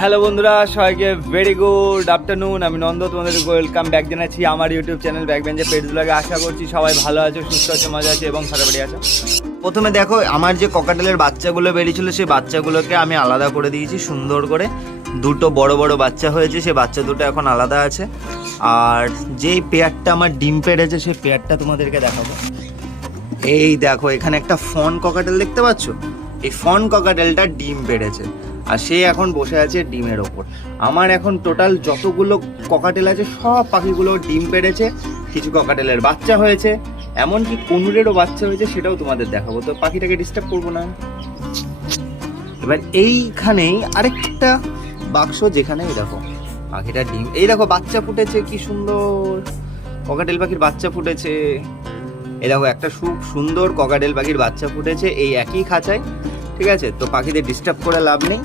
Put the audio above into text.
Hello বন্ধুরা, সবাইকে very good afternoon. আমি নন্দ, তোমাদের ওয়েলকাম ব্যাক জানাচ্ছি আমার ইউটিউব চ্যানেল ব্যাকবেঞ্চের পেজ ব্লগে। আশা করছি সবাই ভালো আছো, সুস্থ আছো, মজা আছে এবং ফাটাফাটি আছো। প্রথমে দেখো, আমার যে ককাটেলের বাচ্চাগুলো বেরিয়েছিল সেই বাচ্চাগুলোকে আমি আলাদা করে দিয়েছি সুন্দর করে। দুটো বড় বড় বাচ্চা হয়েছে, সেই বাচ্চা দুটো এখন আলাদা আছে। আর যেই পেয়ারটা আমার ডিম পেড়েছে সেই পেয়ারটা তোমাদেরকে দেখাবো। এই দেখো, এখানে একটা ফন ককাটেল দেখতে পাচ্ছ। এই ফন ককাটেলটা ডিম পেড়েছে আর সে এখন বসে আছে ডিমের ওপর। আমার এখন টোটাল যতগুলো ককাটেল আছে সব পাখিগুলো ডিম পেড়েছে, কিছু ককাটেলের বাচ্চা হয়েছে, এমনকি কুনুরেরও বাচ্চা হয়েছে, সেটাও তোমাদের দেখাবো। তো পাখিটাকে ডিস্টার্ব করবো না। এবার এইখানেই আরেকটা বাক্স, যেখানে এই দেখো পাখিটা ডিম, এই দেখো বাচ্চা ফুটেছে, কি সুন্দর ককাটেল পাখির বাচ্চা ফুটেছে। এই দেখো একটা খুব সুন্দর ককাটেল পাখির বাচ্চা ফুটেছে এই একই খাঁচায়। ঠিক আছে, তো পাখিদের ডিস্টার্ব করে লাভ নেই।